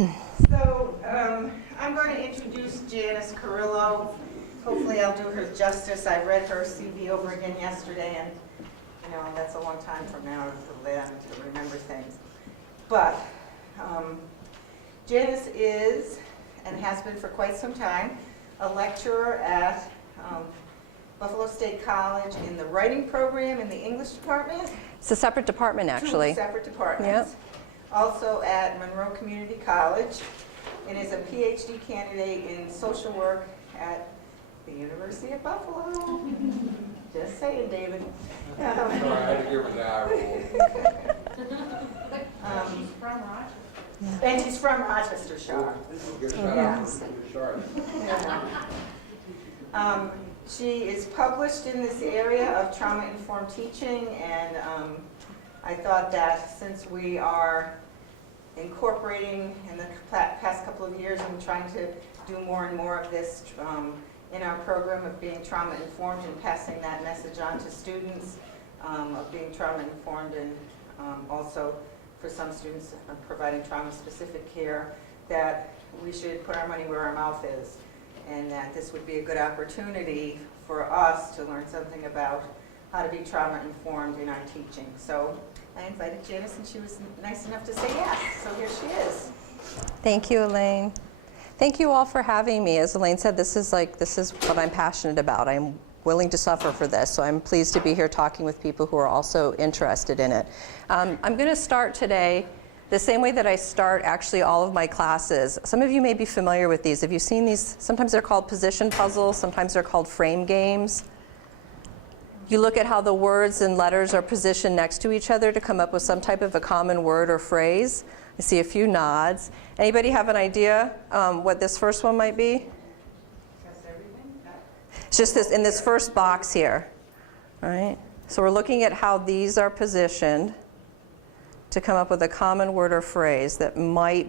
So I'm going to introduce Janice Carrillo. Hopefully I'll do her justice. I read her CV over again yesterday, and you know, that's a long time from now to remember things. But Janice is, and has been for quite some time, a lecturer at Buffalo State College in the writing program in the English department. It's a separate department, actually. Two separate departments. Yep. Also at Monroe Community College, and is a PhD candidate in social work at the University of Buffalo. Just saying, David. Sorry, I had to give her the eye roll. She's from Rochester. And she's from Rochester, Shar. She is published in this area of trauma-informed teaching, and I thought that since we are incorporating in the past couple of years and trying to do more and more of this in our program of being trauma-informed and passing that message on to students, of being trauma-informed, and also for some students providing trauma-specific care, that we should put our money where our mouth is, and that this would be a good opportunity for us to learn something about how to be trauma-informed in our teaching. So I invited Janice, and she was nice enough to say yes, so here she is. Thank you, Elaine. Thank you all for having me. As Elaine said, this is what I'm passionate about. I'm willing to suffer for this, so I'm pleased to be here talking with people who are also interested in it. I'm going to start today the same way that I start actually all of my classes. Some of you may be familiar with these. Have you seen these? Sometimes they're called position puzzles, sometimes they're called frame games. You look at how the words and letters are positioned next to each other to come up with some type of a common word or phrase. I see a few nods. Anybody have an idea what this first one might be? It's just this in this first box here, all right? So we're looking at how these are positioned to come up with a common word or phrase that might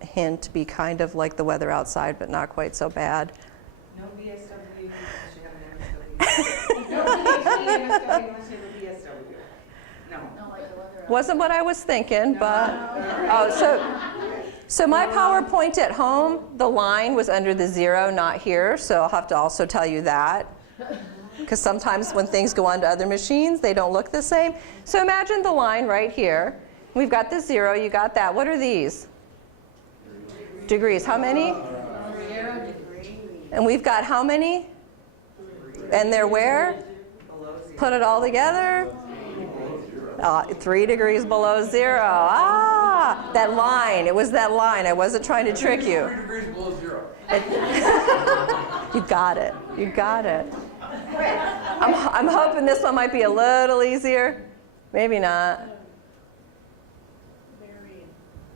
hint to be kind of like the weather outside, but not quite so bad. No BSW, unless you have an MSW. No PhD, MSW, unless you have a BSW. No. Not like the weather outside. Wasn't what I was thinking, but, so my PowerPoint at home, the line was under the 0, not here, so I'll have to also tell you that. Because sometimes when things go onto other machines, they don't look the same. So imagine the line right here. We've got the 0, you got that. What are these? Degrees. How many? 0 degree. And we've got how many? And they're where? Put it all together. 3 degrees below 0. Ah, that line. It was that line. I wasn't trying to trick you. 3 degrees below 0. You got it. You got it. I'm hoping this one might be a little easier. Maybe not.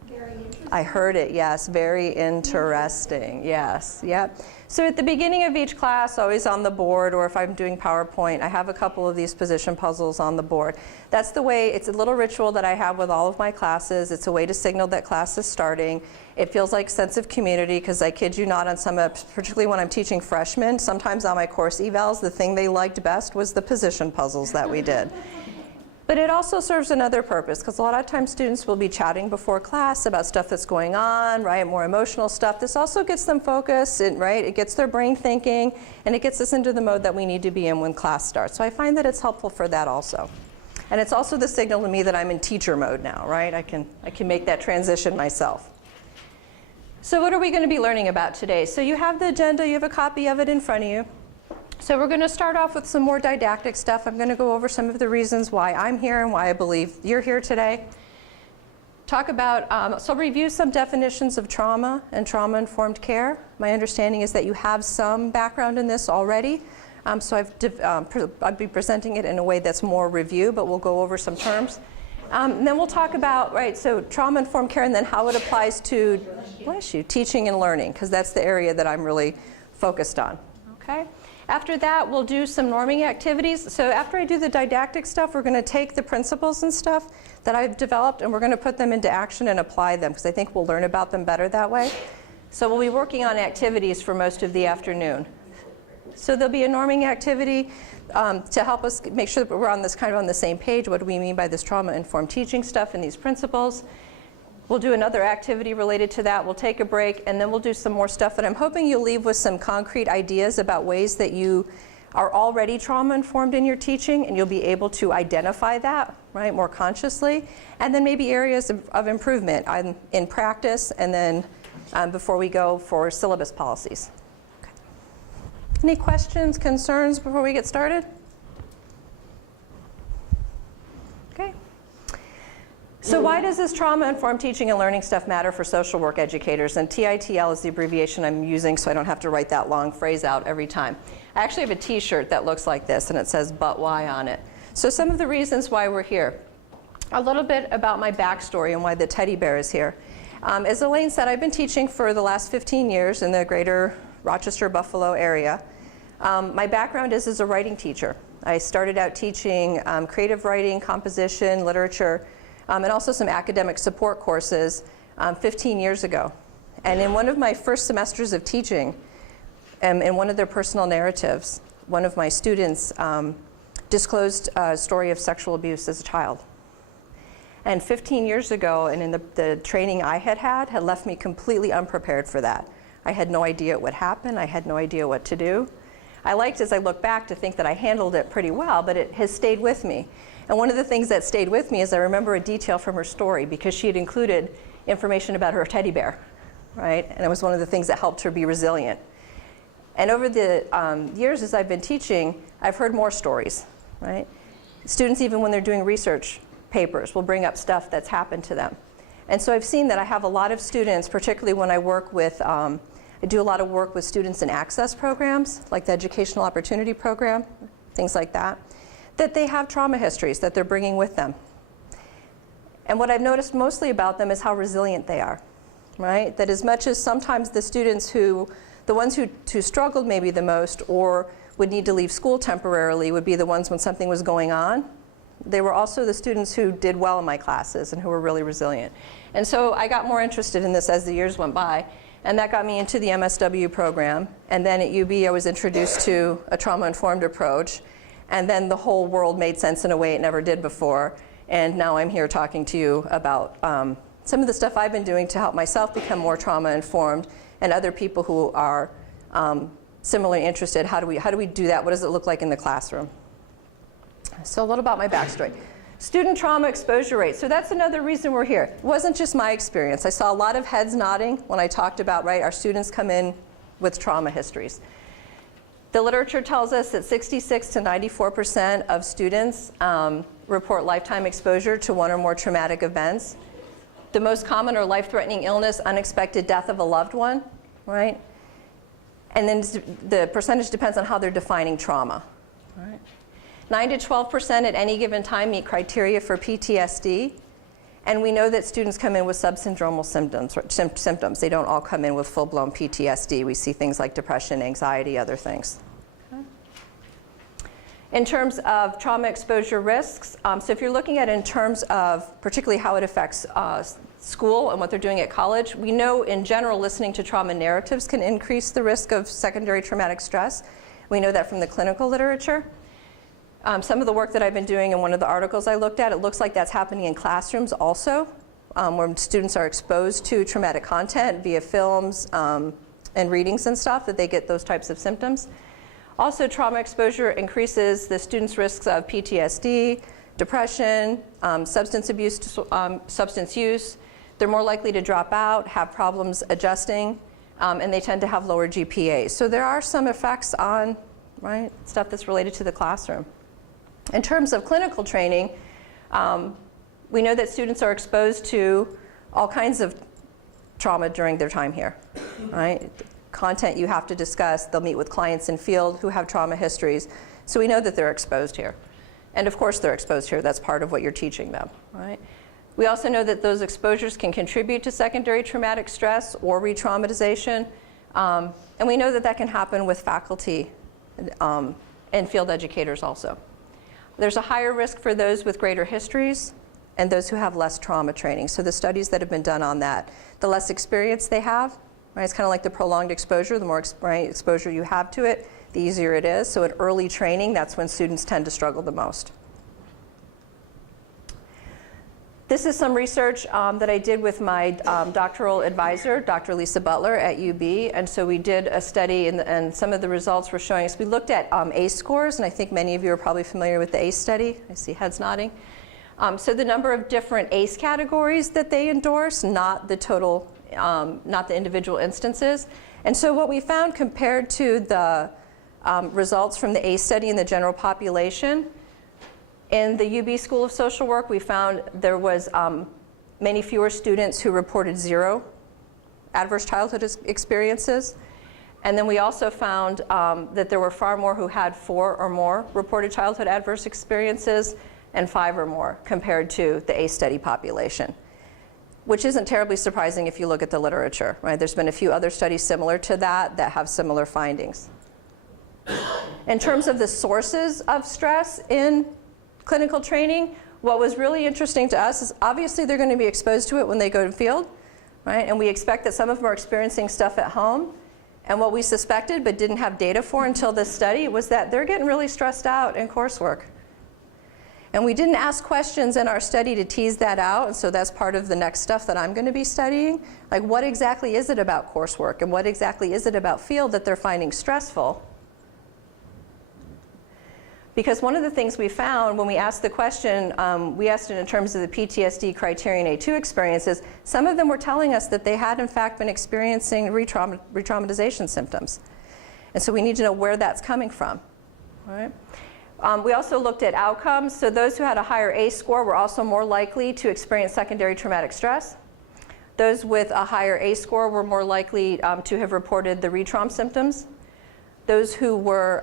Very interesting. I heard it, yes. Very interesting. Yes, yep. So at the beginning of each class, always on the board, or if I'm doing PowerPoint, I have a couple of these position puzzles on the board. That's the way, it's a little ritual that I have with all of my classes. It's a way to signal that class is starting. It feels like sense of community, because I kid you not, on some, particularly when I'm teaching freshmen, sometimes on my course evals, the thing they liked best was the position puzzles that we did. But it also serves another purpose, because a lot of times students will be chatting before class about stuff that's going on, right, more emotional stuff. This also gets them focused, right, it gets their brain thinking, and it gets us into the mode that we need to be in when class starts. So I find that it's helpful for that also. And it's also the signal to me that I'm in teacher mode now, right? I can make that transition myself. So what are we going to be learning about today? So you have the agenda, you have a copy of it in front of you. So we're going to start off with some more didactic stuff. I'm going to go over some of the reasons why I'm here and why I believe you're here today. Talk about, so review some definitions of trauma and trauma-informed care. My understanding is that you have some background in this already. So I'll be presenting it in a way that's more review, but we'll go over some terms. And then we'll talk about, right, so trauma-informed care and then how it applies to, bless you, teaching and learning, because that's the area that I'm really focused on, okay? After that, we'll do some norming activities. So after I do the didactic stuff, we're going to take the principles and stuff that I've developed, and we're going to put them into action and apply them, because I think we'll learn about them better that way. So we'll be working on activities for most of the afternoon. So there'll be a norming activity to help us make sure that we're on this kind of on the same page. What do we mean by this trauma-informed teaching stuff and these principles? We'll do another activity related to that. We'll take a break, and then we'll do some more stuff. And I'm hoping you'll leave with some concrete ideas about ways that you are already trauma-informed in your teaching, and you'll be able to identify that, right, more consciously. And then maybe areas of improvement in practice, and then before we go for syllabus policies. Okay. Any questions, concerns before we get started? Okay. So why does this trauma-informed teaching and learning stuff matter for social work educators? And TITL is the abbreviation I'm using, so I don't have to write that long phrase out every time. I actually have a t-shirt that looks like this, and it says "but why" on it. So some of the reasons why we're here. A little bit about my backstory and why the teddy bear is here. As Elaine said, I've been teaching for the last 15 years in the greater Rochester, Buffalo area. My background is as a writing teacher. I started out teaching creative writing, composition, literature, and also some academic support courses 15 years ago. And in one of my first semesters of teaching, in one of their personal narratives, one of my students disclosed a story of sexual abuse as a child. And 15 years ago, and in the training I had left me completely unprepared for that. I had no idea it would happen. I had no idea what to do. I liked, as I look back, to think that I handled it pretty well, but it has stayed with me. And one of the things that stayed with me is I remember a detail from her story, because she had included information about her teddy bear, right? And it was one of the things that helped her be resilient. And over the years as I've been teaching, I've heard more stories, right? Students, even when they're doing research papers, will bring up stuff that's happened to them. And so I've seen that I have a lot of students, particularly when I work with, I do a lot of work with students in access programs, like the Educational Opportunity Program, things like that, that they have trauma histories that they're bringing with them. And what I've noticed mostly about them is how resilient they are, right? That as much as sometimes the students the ones who struggled maybe the most or would need to leave school temporarily would be the ones when something was going on, they were also the students who did well in my classes and who were really resilient. And so I got more interested in this as the years went by, and that got me into the MSW program. And then at UB I was introduced to a trauma-informed approach, and then the whole world made sense in a way it never did before. And now I'm here talking to you about some of the stuff I've been doing to help myself become more trauma-informed, and other people who are similarly interested. How do we do that? What does it look like in the classroom? So a little about my backstory. Student trauma exposure rate. So that's another reason we're here. It wasn't just my experience. I saw a lot of heads nodding when I talked about, right, our students come in with trauma histories. The literature tells us that 66 to 94% of students report lifetime exposure to one or more traumatic events. The most common are life-threatening illness, unexpected death of a loved one, right? And then the percentage depends on how they're defining trauma, right? 9 to 12% at any given time meet criteria for PTSD. And we know that students come in with subsyndromal symptoms. They don't all come in with full-blown PTSD. We see things like depression, anxiety, other things. Okay. In terms of trauma exposure risks, so if you're looking at it in terms of particularly how it affects school and what they're doing at college, we know in general listening to trauma narratives can increase the risk of secondary traumatic stress. We know that from the clinical literature. Some of the work that I've been doing in one of the articles I looked at, it looks like that's happening in classrooms also, where students are exposed to traumatic content via films and readings and stuff, that they get those types of symptoms. Also, trauma exposure increases the students' risks of PTSD, depression, substance use. They're more likely to drop out, have problems adjusting, and they tend to have lower GPAs. So there are some effects on, right, stuff that's related to the classroom. In terms of clinical training, we know that students are exposed to all kinds of trauma during their time here, right? Content you have to discuss, they'll meet with clients in field who have trauma histories. So we know that they're exposed here. And of course they're exposed here, that's part of what you're teaching them, right? We also know that those exposures can contribute to secondary traumatic stress or re-traumatization. And we know that that can happen with faculty and field educators also. There's a higher risk for those with greater histories and those who have less trauma training. So the studies that have been done on that, the less experience they have, right? It's kind of like the prolonged exposure. The more exposure you have to it, the easier it is. So at early training, that's when students tend to struggle the most. This is some research that I did with my doctoral advisor, Dr. Lisa Butler at UB. And so we did a study, and some of the results were showing us. We looked at ACE scores, and I think many of you are probably familiar with the ACE study. I see heads nodding. So the number of different ACE categories that they endorse, not the total, not the individual instances. And so what we found compared to the results from the ACE study in the general population, in the UB School of Social Work, we found there was many fewer students who reported 0 adverse childhood experiences. And then we also found that there were far more who had 4 or more reported childhood adverse experiences and 5 or more compared to the ACE study population, which isn't terribly surprising if you look at the literature, right? There's been a few other studies similar to that that have similar findings. In terms of the sources of stress in clinical training, what was really interesting to us is obviously they're going to be exposed to it when they go to the field, right? And we expect that some of them are experiencing stuff at home. And what we suspected but didn't have data for until this study was that they're getting really stressed out in coursework. And we didn't ask questions in our study to tease that out, and so that's part of the next stuff that I'm going to be studying. Like, what exactly is it about coursework, and what exactly is it about field that they're finding stressful? Because one of the things we found when we asked the question, we asked it in terms of the PTSD criterion A2 experiences, some of them were telling us that they had in fact been experiencing retraumatization symptoms. And so we need to know where that's coming from. All right? We also looked at outcomes. So those who had a higher ACE score were also more likely to experience secondary traumatic stress. Those with a higher ACE score were more likely to have reported the retraum symptoms. Those who were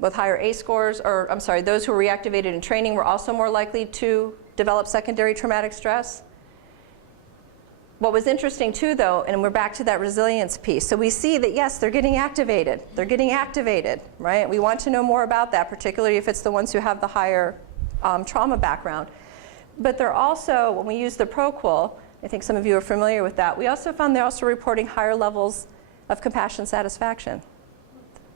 with higher ACE scores, or I'm sorry, those who were reactivated in training were also more likely to develop secondary traumatic stress. What was interesting too though, and we're back to that resilience piece, so we see that yes, they're getting activated. They're getting activated, right? We want to know more about that, particularly if it's the ones who have the higher trauma background. But they're also, when we use the ProQual, I think some of you are familiar with that, we also found they're also reporting higher levels of compassion satisfaction,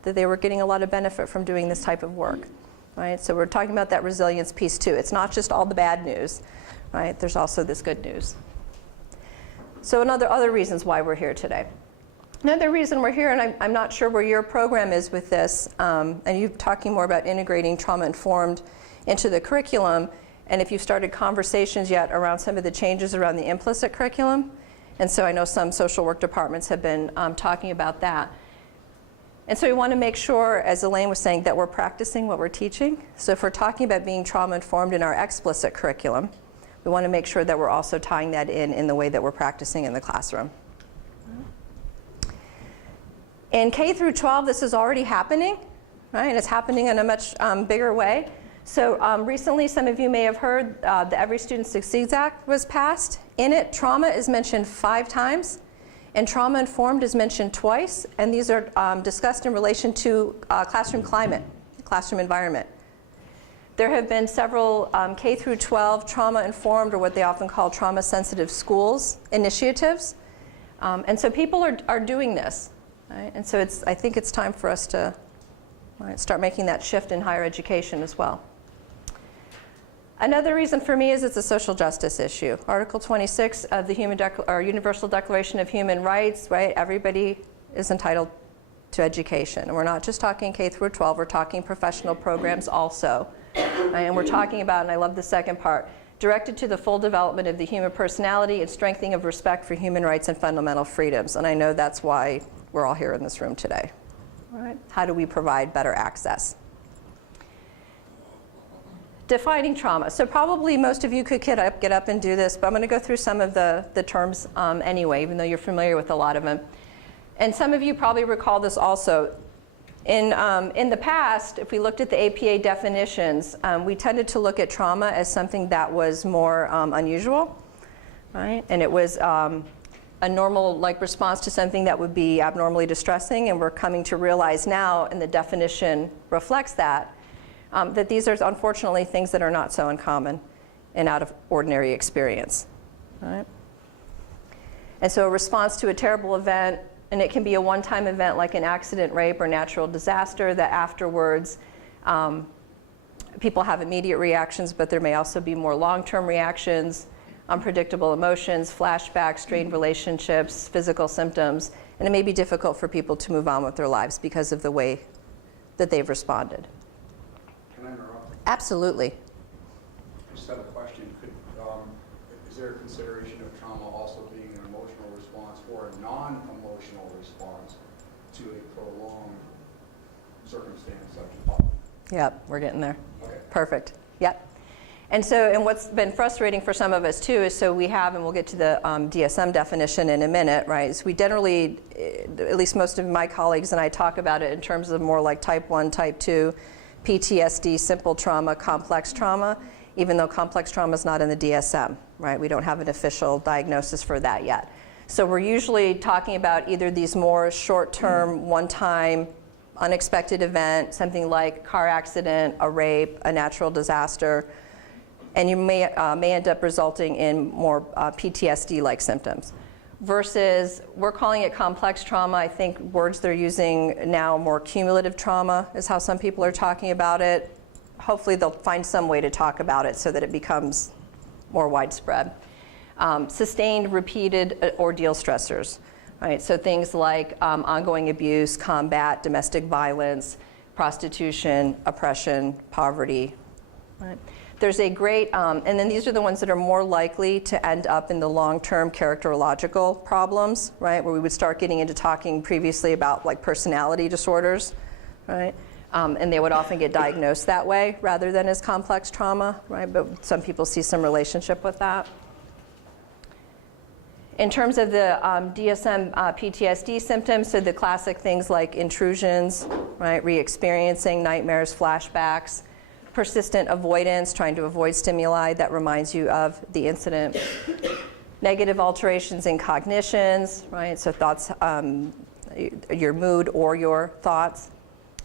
that they were getting a lot of benefit from doing this type of work, right? So we're talking about that resilience piece too. It's not just all the bad news, right? There's also this good news. So other reasons why we're here today. Another reason we're here, and I'm not sure where your program is with this, and you're talking more about integrating trauma-informed into the curriculum, and if you've started conversations yet around some of the changes around the implicit curriculum. And so I know some social work departments have been talking about that. And so we want to make sure, as Elaine was saying, that we're practicing what we're teaching. So if we're talking about being trauma-informed in our explicit curriculum, we want to make sure that we're also tying that in the way that we're practicing in the classroom. In K through 12, this is already happening, right? And it's happening in a much bigger way. So recently, some of you may have heard the Every Student Succeeds Act was passed. In it, trauma is mentioned 5 times. And trauma-informed is mentioned twice, and these are discussed in relation to classroom climate, classroom environment. There have been several K through 12 trauma-informed, or what they often call trauma-sensitive schools initiatives. And so people are doing this, right? And so I think it's time for us to start making that shift in higher education as well. Another reason for me is it's a social justice issue. Article 26 of the Universal Declaration of Human Rights, right? Everybody is entitled to education. And we're not just talking K through 12, we're talking professional programs also. Right? And we're talking about, and I love the second part, directed to the full development of the human personality and strengthening of respect for human rights and fundamental freedoms. And I know that's why we're all here in this room today. Right? How do we provide better access? Defining trauma. So probably most of you could get up and do this, but I'm going to go through some of the terms anyway, even though you're familiar with a lot of them. And some of you probably recall this also. In the past, if we looked at the APA definitions, we tended to look at trauma as something that was more unusual, right? And it was a normal response to something that would be abnormally distressing, and we're coming to realize now, and the definition reflects that, that these are unfortunately things that are not so uncommon and out of ordinary experience. Right? And so a response to a terrible event, and it can be a one-time event like an accident, rape, or natural disaster, that afterwards people have immediate reactions, but there may also be more long-term reactions. unpredictable emotions, flashbacks, strained relationships, physical symptoms, and it may be difficult for people to move on with their lives because of the way that they've responded. Can I interrupt? Absolutely. I just have a question. Is there a consideration of trauma also being an emotional response or a non-emotional response to a prolonged circumstance such as poverty? Yep, we're getting there. Okay. Perfect. Yep. And what's been frustrating for some of us too is, so we have, and we'll get to the DSM definition in a minute, right? is we generally, at least most of my colleagues and I talk about it in terms of more like type 1, type 2, PTSD, simple trauma, complex trauma, even though complex trauma is not in the DSM, right? We don't have an official diagnosis for that yet. So we're usually talking about either these more short-term, one-time, unexpected event, something like car accident, a rape, a natural disaster, and you may end up resulting in more PTSD-like symptoms. Versus, we're calling it complex trauma. I think words they're using now, more cumulative trauma is how some people are talking about it. Hopefully they'll find some way to talk about it so that it becomes more widespread. Sustained, repeated ordeal stressors. Right, so things like ongoing abuse, combat, domestic violence, prostitution, oppression, poverty. Right. There's a great, and then these are the ones that are more likely to end up in the long-term characterological problems, right, where we would start getting into talking previously about like personality disorders, right, and they would often get diagnosed that way rather than as complex trauma, right, but some people see some relationship with that. In terms of the DSM PTSD symptoms, so the classic things like intrusions, right, re-experiencing, nightmares, flashbacks, persistent avoidance, trying to avoid stimuli that reminds you of the incident, negative alterations in cognitions, right, so thoughts, your mood or your thoughts,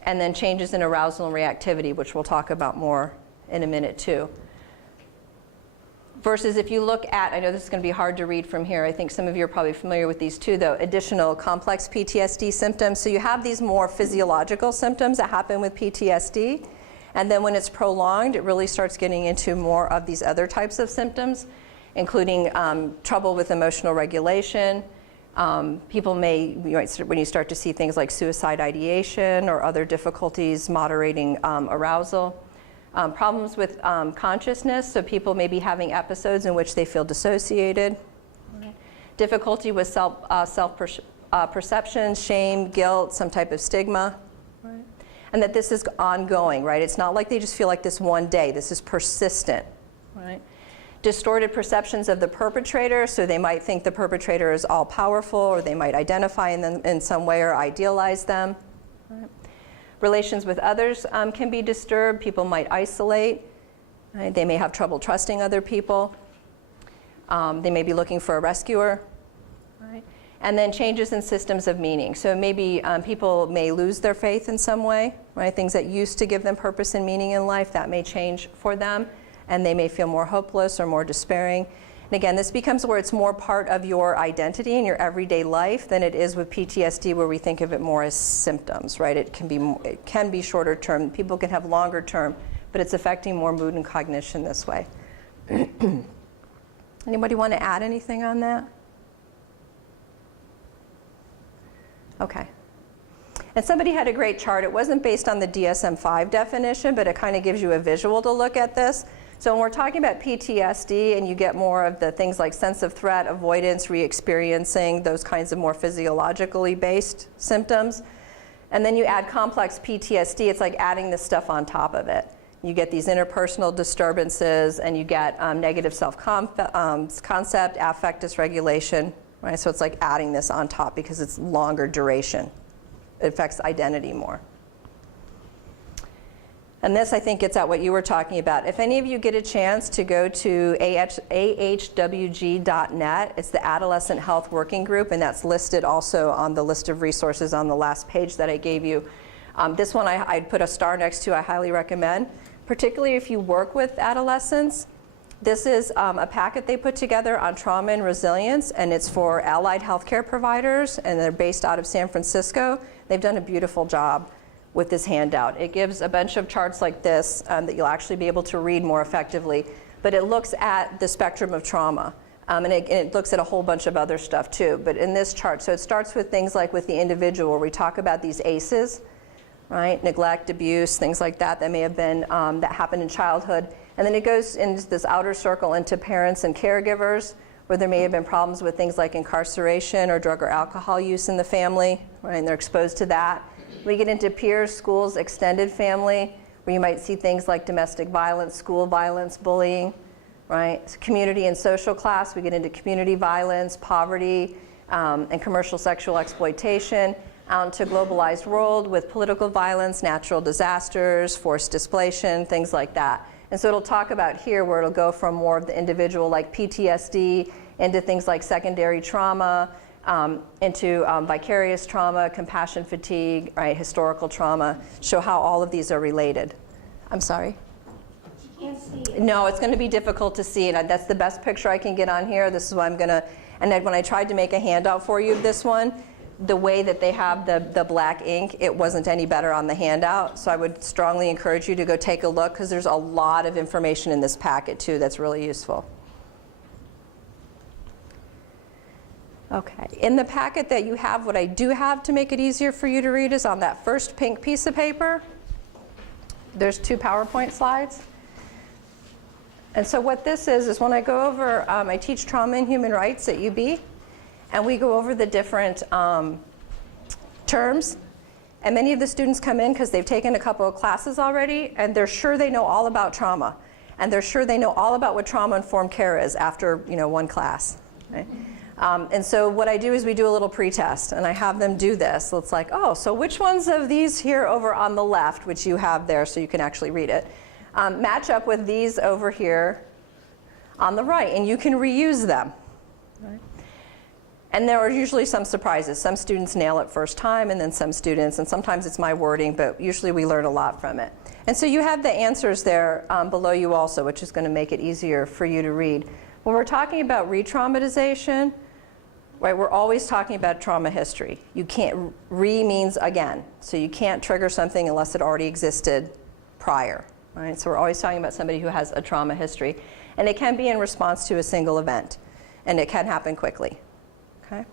and then changes in arousal and reactivity, which we'll talk about more in a minute too. Versus if you look at, I know this is going to be hard to read from here, I think some of you are probably familiar with these too though, additional complex PTSD symptoms. So you have these more physiological symptoms that happen with PTSD, and then when it's prolonged, it really starts getting into more of these other types of symptoms, including trouble with emotional regulation. People may, when you start to see things like suicide ideation or other difficulties moderating arousal. Problems with consciousness, so people may be having episodes in which they feel dissociated. Right. Difficulty with self-perception, shame, guilt, some type of stigma. Right. And that this is ongoing, right? It's not like they just feel like this one day. This is persistent. Right. Distorted perceptions of the perpetrator, so they might think the perpetrator is all-powerful, or they might identify in them in some way or idealize them. Right. Relations with others can be disturbed. People might isolate. Right? They may have trouble trusting other people. They may be looking for a rescuer. Right? And then changes in systems of meaning. So maybe people may lose their faith in some way. Right? Things that used to give them purpose and meaning in life, that may change for them. And they may feel more hopeless or more despairing. And again, this becomes where it's more part of your identity in your everyday life than it is with PTSD, where we think of it more as symptoms, right? It can be shorter term. People can have longer term, but it's affecting more mood and cognition this way. Anybody want to add anything on that? Okay. And somebody had a great chart. It wasn't based on the DSM-5 definition, but it kind of gives you a visual to look at this. So when we're talking about PTSD and you get more of the things like sense of threat, avoidance, re-experiencing, those kinds of more physiologically based symptoms, and then you add complex PTSD, it's like adding this stuff on top of it. You get these interpersonal disturbances, and you get negative self-concept, affect dysregulation, right? So it's like adding this on top because it's longer duration. It affects identity more. And this, I think, gets at what you were talking about. If any of you get a chance to go to ahwg.net, it's the Adolescent Health Working Group, and that's listed also on the list of resources on the last page that I gave you. This one I'd put a star next to, I highly recommend, particularly if you work with adolescents. This is a packet they put together on trauma and resilience, and it's for allied healthcare providers, and they're based out of San Francisco. They've done a beautiful job with this handout. It gives a bunch of charts like this that you'll actually be able to read more effectively. but it looks at the spectrum of trauma. And it looks at a whole bunch of other stuff too, but in this chart, so it starts with things like with the individual, where we talk about these ACEs, right? Neglect, abuse, things like that may have been, that happened in childhood. And then it goes into this outer circle into parents and caregivers, where there may have been problems with things like incarceration or drug or alcohol use in the family, right? And they're exposed to that. We get into peers, schools, extended family, where you might see things like domestic violence, school violence, bullying, right? Community and social class, we get into community violence, poverty, and commercial sexual exploitation. Out into globalized world with political violence, natural disasters, forced displacement, things like that. And so it'll talk about here where it'll go from more of the individual, like PTSD, into things like secondary trauma, into vicarious trauma, compassion fatigue, right, historical trauma, show how all of these are related. I'm sorry? Can't see it. No, it's going to be difficult to see, and that's the best picture I can get on here. This is what I'm going to, and then when I tried to make a handout for you of this one, the way that they have the black ink, it wasn't any better on the handout. So I would strongly encourage you to go take a look, because there's a lot of information in this packet too that's really useful. Okay, in the packet that you have, what I do have to make it easier for you to read is on that first pink piece of paper, there's 2 PowerPoint slides. And so what this is when I go over, I teach trauma and human rights at UB, and we go over the different terms. And many of the students come in because they've taken a couple of classes already, and they're sure they know all about trauma. And they're sure they know all about what trauma-informed care is after one class. Right? And so what I do is we do a little pretest, and I have them do this. So it's like, oh, so which ones of these here over on the left, which you have there so you can actually read it, match up with these over here on the right, and you can reuse them. Right? And there are usually some surprises. Some students nail it first time, and then some students, and sometimes it's my wording, but usually we learn a lot from it. And so you have the answers there below you also, which is going to make it easier for you to read. When we're talking about retraumatization, right, we're always talking about trauma history. You can't, means again, so you can't trigger something unless it already existed prior. Right? So we're always talking about somebody who has a trauma history. And it can be in response to a single event, and it can happen quickly. Okay?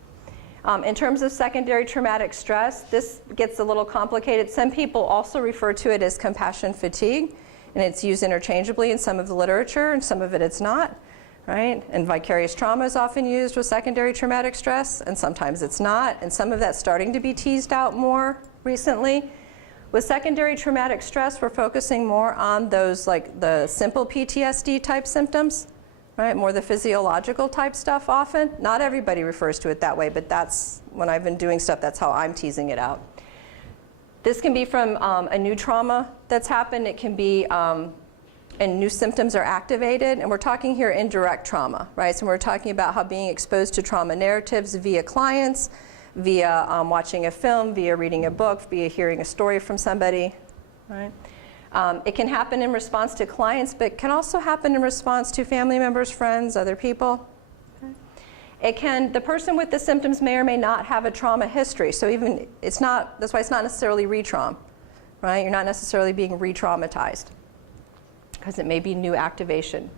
In terms of secondary traumatic stress, this gets a little complicated. Some people also refer to it as compassion fatigue, and it's used interchangeably in some of the literature, and some of it it's not. Right? And vicarious trauma is often used with secondary traumatic stress, and sometimes it's not, and some of that's starting to be teased out more recently. With secondary traumatic stress, we're focusing more on those, like the simple PTSD type symptoms, right? More the physiological type stuff often. Not everybody refers to it that way, but that's, when I've been doing stuff, that's how I'm teasing it out. This can be from a new trauma that's happened. It can be, and new symptoms are activated, and we're talking here indirect trauma, right? So we're talking about how being exposed to trauma narratives via clients, via watching a film, via reading a book, via hearing a story from somebody, right? It can happen in response to clients, but can also happen in response to family members, friends, other people. Okay? It can, the person with the symptoms may or may not have a trauma history, so even, it's not, that's why it's not necessarily re-traum, right? You're not necessarily being re-traumatized, because it may be new activation.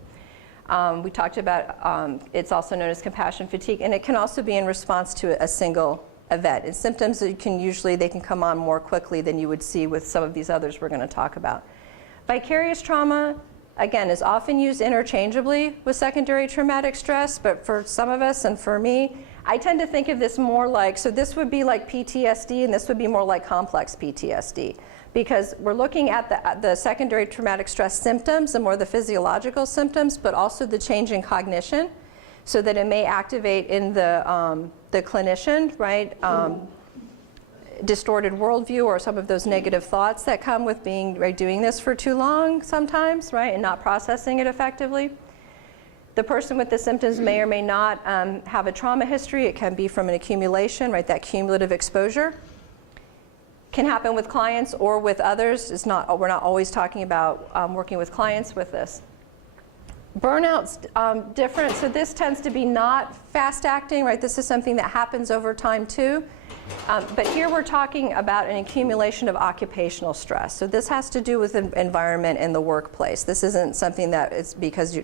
We talked about, it's also known as compassion fatigue, and it can also be in response to a single event. And symptoms that they can come on more quickly than you would see with some of these others we're going to talk about. Vicarious trauma, again, is often used interchangeably with secondary traumatic stress, but for some of us and for me, I tend to think of this more like, so this would be like PTSD, and this would be more like complex PTSD. Because we're looking at the secondary traumatic stress symptoms and more the physiological symptoms, but also the change in cognition, so that it may activate in the clinician, right? Distorted worldview or some of those negative thoughts that come with being, right, doing this for too long sometimes, right, and not processing it effectively. The person with the symptoms may or may not have a trauma history. It can be from an accumulation, right, that cumulative exposure. Can happen with clients or with others. It's not, we're not always talking about working with clients with this. Burnout's different, so this tends to be not fast acting, right? This is something that happens over time too. But here we're talking about an accumulation of occupational stress. So this has to do with the environment in the workplace. This isn't something that is because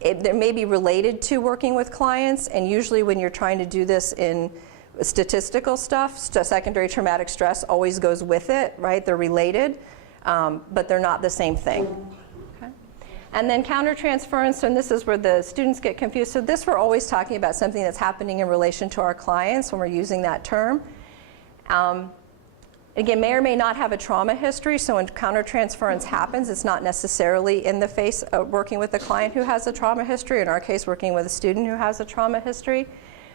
it may be related to working with clients, and usually when you're trying to do this in statistical stuff, secondary traumatic stress always goes with it, right? They're related, but they're not the same thing. Okay. And then countertransference, and this is where the students get confused. So this we're always talking about something that's happening in relation to our clients when we're using that term. Again, may or may not have a trauma history, so when countertransference happens, it's not necessarily in the face of working with a client who has a trauma history, in our case working with a student who has a trauma history.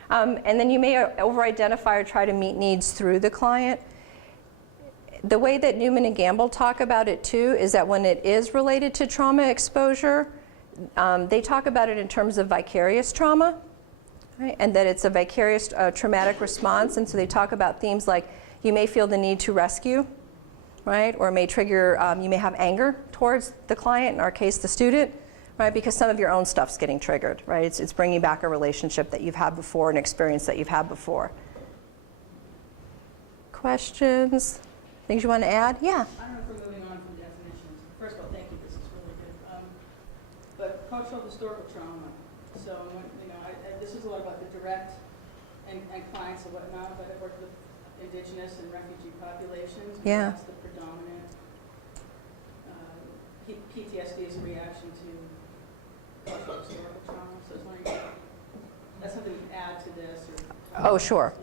And then you may over-identify or try to meet needs through the client. The way that Newman and Gamble talk about it too is that when it is related to trauma exposure, they talk about it in terms of vicarious trauma, right? And that it's a vicarious traumatic response, and so they talk about themes like you may feel the need to rescue, right? Or it may trigger, you may have anger towards the client, in our case the student, right? Because some of your own stuff's getting triggered, right? It's bringing back a relationship that you've had before, an experience that you've had before. Questions? Things you want to add? Yeah. I don't know if we're moving on from definitions. First of all, thank you, this is really good. But cultural historical trauma, so this is a lot about the direct and clients and whatnot, but I've worked with indigenous and refugee populations. Yeah. That's the predominant. PTSD is a reaction to cultural historical trauma, so I was wondering if that's something to add to this. Or Oh, sure.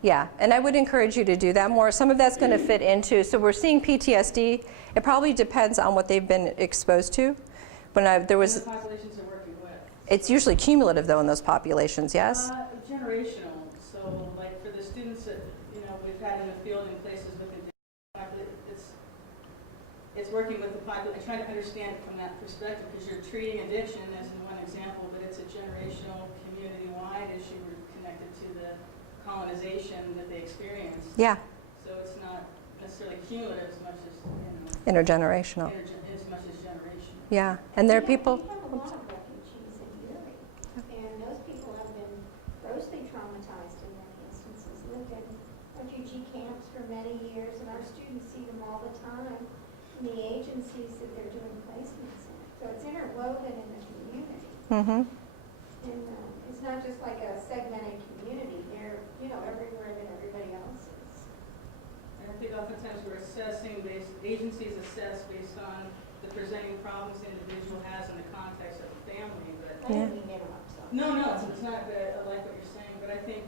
Yeah, and I would encourage you to do that more. Some of that's going to fit into, so we're seeing PTSD. It probably depends on what they've been exposed to. When there was, the populations are working with. it's usually cumulative though in those populations, yes? Generational. So, like for the students that we've had in the field in places with it's working with the population, trying to understand it from that perspective, because you're treating addiction as in one example, but it's a generational, community-wide issue connected to the colonization that they experienced. Yeah. So it's not necessarily cumulative as much as Intergenerational. as much as generational. Yeah, and there are people. We have a lot of refugees in Erie, and those people have been grossly traumatized in many instances, lived in refugee camps for many years, and our students see them all the time in the agencies that they're doing placements in. So it's interwoven in the community. Mm-hmm. And it's not just like a segmented community. They're, everywhere that everybody else is. And I think oftentimes we're assessing agencies assess based on the presenting problems the individual has in the context of the family. But I didn't mean to interrupt, so. no, it's not that I like what you're saying, but I think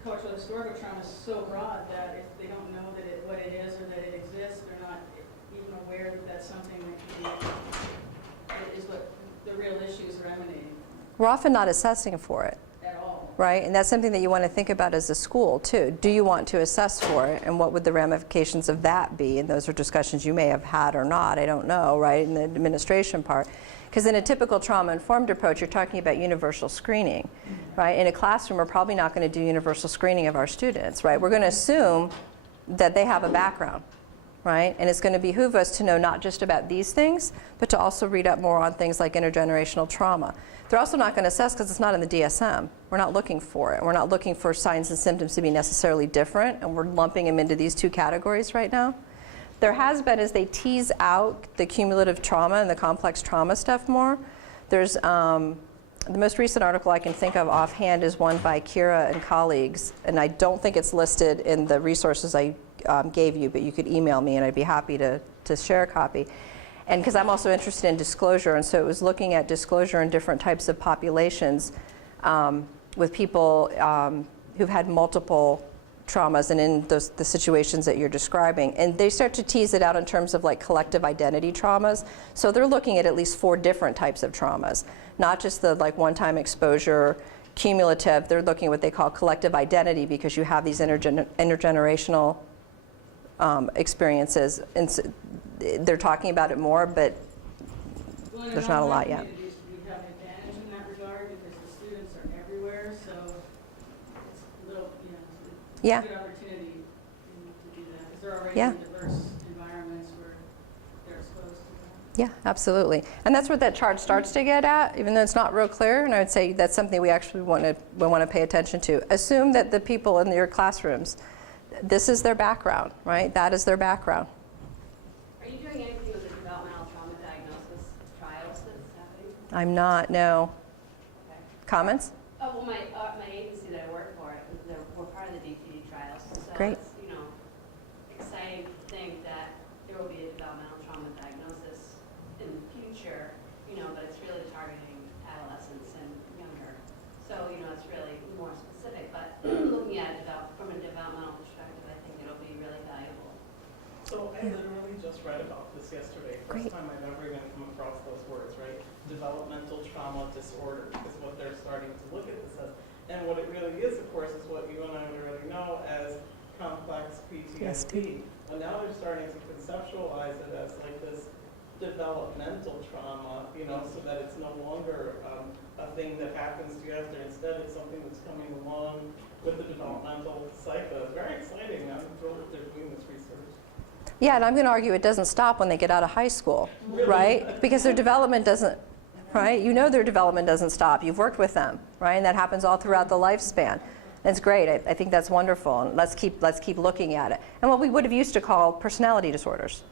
cultural historical trauma is so broad that if they don't know that what it is or that it exists, they're not even aware that that's something that is what the real issues are emanating We're often not assessing for it, at all. right? And that's something that you want to think about as a school too. Do you want to assess for it, and what would the ramifications of that be? And those are discussions you may have had or not, I don't know, right, in the administration part. Because in a typical trauma-informed approach, you're talking about universal screening, right? In a classroom, we're probably not going to do universal screening of our students, right? We're going to assume that they have a background, right? And it's going to behoove us to know not just about these things, but to also read up more on things like intergenerational trauma. They're also not going to assess because it's not in the DSM. We're not looking for it. We're not looking for signs and symptoms to be necessarily different, and we're lumping them into these two categories right now. There has been, as they tease out the cumulative trauma and the complex trauma stuff more, there's the most recent article I can think of offhand is one by Kira and colleagues, and I don't think it's listed in the resources I gave you, but you could email me and I'd be happy to share a copy. And because I'm also interested in disclosure, and so it was looking at disclosure in different types of populations with people who've had multiple traumas and in the situations that you're describing. And they start to tease it out in terms of like collective identity traumas. So they're looking at least 4 different types of traumas, not just the like one-time exposure, cumulative. They're looking at what they call collective identity, because you have these intergenerational experiences. And so they're talking about it more, but there's not a lot yet. We have an advantage in that regard because the students are everywhere, so it's a little, Yeah. Good opportunity to do that, because they're already Yeah. in diverse environments where they're exposed to that. Yeah, absolutely. And that's what that chart starts to get at, even though it's not real clear. And I would say that's something we actually want to pay attention to. Assume that the people in your classrooms, this is their background, right? That is their background. Are you doing anything with the developmental trauma diagnosis trials that's happening? I'm not, no. Okay. Comments? Oh, well, my agency that I work for, we're part of the DTD trials. So Great. it's, exciting to think that there will be a developmental trauma diagnosis in the future, but it's really targeting adolescents and younger. So, it's really more specific, but looking at it from a developmental perspective, I think it'll be really valuable. So I literally just read about this yesterday. First Great. time I've ever even come across those words, right? Developmental trauma disorder is what they're starting to look at this as. And what it really is, of course, is what you and I already know as complex PTSD. But now they're starting to conceptualize it as like this developmental trauma, so that it's no longer a thing that happens to you after. Instead, it's something that's coming along with the developmental cycle. It's very exciting. I'm thrilled that they're doing this research. Yeah, and I'm going to argue it doesn't stop when they get out of high school, right? Because their development doesn't, right? Their development doesn't stop. You've worked with them, right? And that happens all throughout the lifespan. That's great. I think that's wonderful. And let's keep looking at it. And what we would have used to call personality disorders,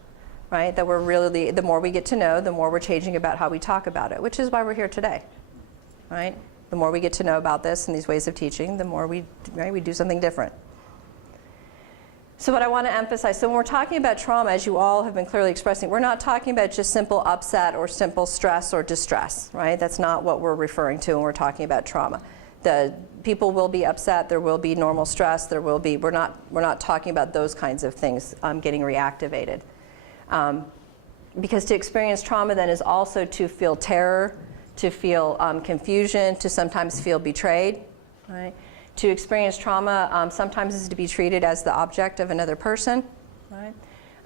right? That we're really, the more we get to know, the more we're changing about how we talk about it, which is why we're here today, right? The more we get to know about this and these ways of teaching, the more we do something different. So what I want to emphasize, so when we're talking about trauma, as you all have been clearly expressing, we're not talking about just simple upset or simple stress or distress, right? That's not what we're referring to when we're talking about trauma. The people will be upset, there will be normal stress, there will be, we're not talking about those kinds of things getting reactivated. Because to experience trauma then is also to feel terror, to feel confusion, to sometimes feel betrayed, right? To experience trauma sometimes is to be treated as the object of another person, right?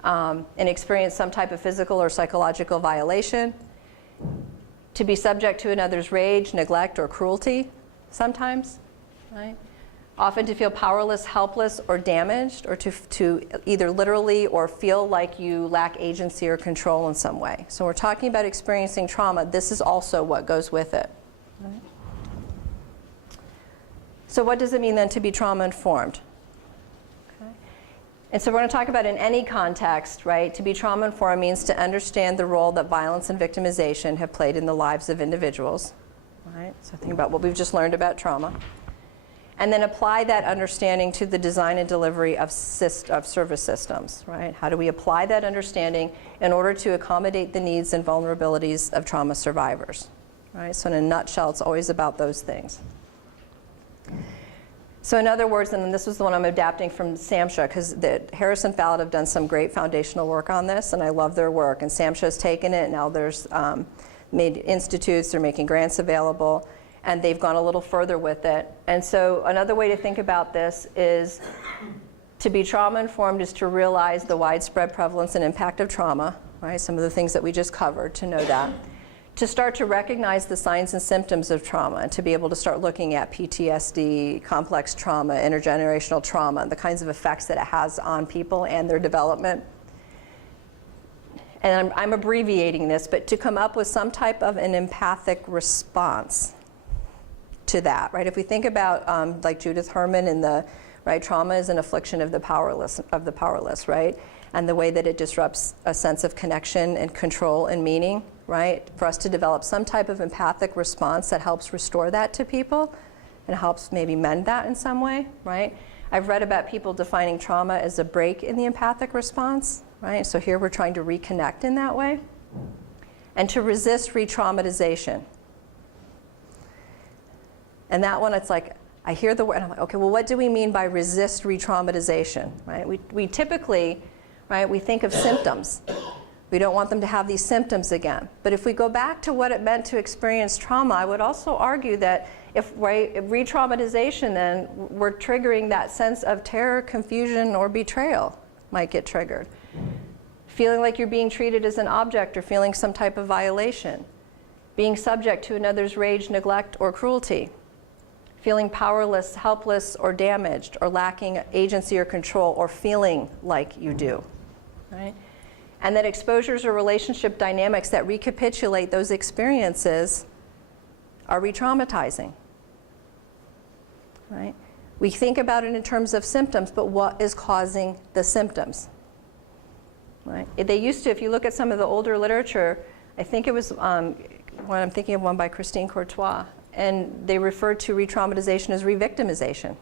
And experience some type of physical or psychological violation. To be subject to another's rage, neglect, or cruelty sometimes, right? Often to feel powerless, helpless, or damaged, or to either literally or feel like you lack agency or control in some way. So we're talking about experiencing trauma. This is also what goes with it. Right? So what does it mean then to be trauma-informed? Okay. And so we're going to talk about in any context, right? To be trauma-informed means to understand the role that violence and victimization have played in the lives of individuals. Right? So think about what we've just learned about trauma. And then apply that understanding to the design and delivery of service systems, right? How do we apply that understanding in order to accommodate the needs and vulnerabilities of trauma survivors, right? So in a nutshell, it's always about those things. So in other words, and this was the one I'm adapting from SAMHSA, because Harrison Fallot have done some great foundational work on this, and I love their work. And SAMHSA has taken it, now there's made institutes, they're making grants available, and they've gone a little further with it. And so another way to think about this is to be trauma-informed is to realize the widespread prevalence and impact of trauma, right? Some of the things that we just covered, to know that. To start to recognize the signs and symptoms of trauma, and to be able to start looking at PTSD, complex trauma, intergenerational trauma, the kinds of effects that it has on people and their development. And I'm abbreviating this, but to come up with some type of an empathic response to that, right? If we think about like Judith Herman in the, right, trauma is an affliction of the powerless, right? And the way that it disrupts a sense of connection and control and meaning, right? For us to develop some type of empathic response that helps restore that to people and helps maybe mend that in some way, right? I've read about people defining trauma as a break in the empathic response, right? So here we're trying to reconnect in that way. And to resist re-traumatization. And that one, it's like, I hear the word, and I'm like, okay, well, what do we mean by resist re-traumatization, right? We typically, right, we think of symptoms. We don't want them to have these symptoms again. But if we go back to what it meant to experience trauma, I would also argue that if re-traumatization, then we're triggering that sense of terror, confusion, or betrayal might get triggered. Feeling like you're being treated as an object or feeling some type of violation. Being subject to another's rage, neglect, or cruelty. Feeling powerless, helpless, or damaged, or lacking agency or control, or feeling like you do, right? and that exposures or relationship dynamics that recapitulate those experiences are re-traumatizing, right? We think about it in terms of symptoms, but what is causing the symptoms, right? They used to, if you look at some of the older literature, I think it was, I'm thinking of one by Christine Courtois, and they referred to re-traumatization as re-victimization,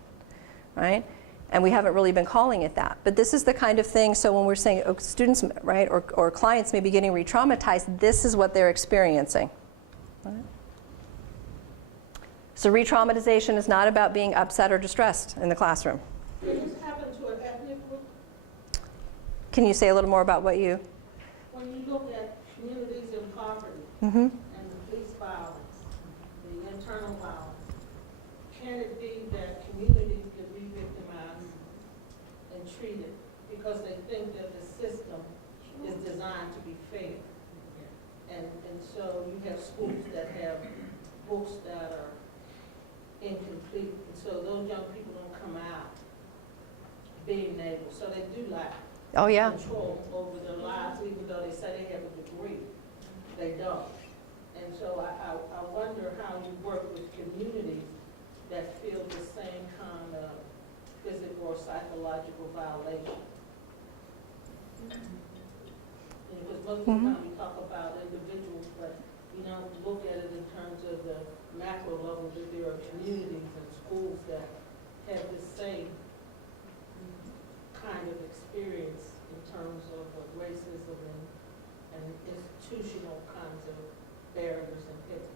right? And we haven't really been calling it that. But this is the kind of thing, so when we're saying students, right, or clients may be getting re-traumatized, this is what they're experiencing. Right? So re-traumatization is not about being upset or distressed in the classroom. Can this happen to an ethnic group? Can you say a little more about what you? When you look at communities in poverty Mm-hmm. and the police violence, the internal violence, can it be that communities get re-victimized and treated because they think that the system is designed to be fair? And so you have schools that have books that are incomplete, and so those young people don't come out being able, so they do lack Oh, yeah. control over their lives, even though they say they have a degree, they don't. And so I wonder how you work with communities that feel the same kind of physical or psychological violation. Because most of the time we talk about individuals, but you don't look at it in terms of the macro level, that there are communities and schools that have the same kind of experience in terms of racism and institutional kinds of barriers and hits.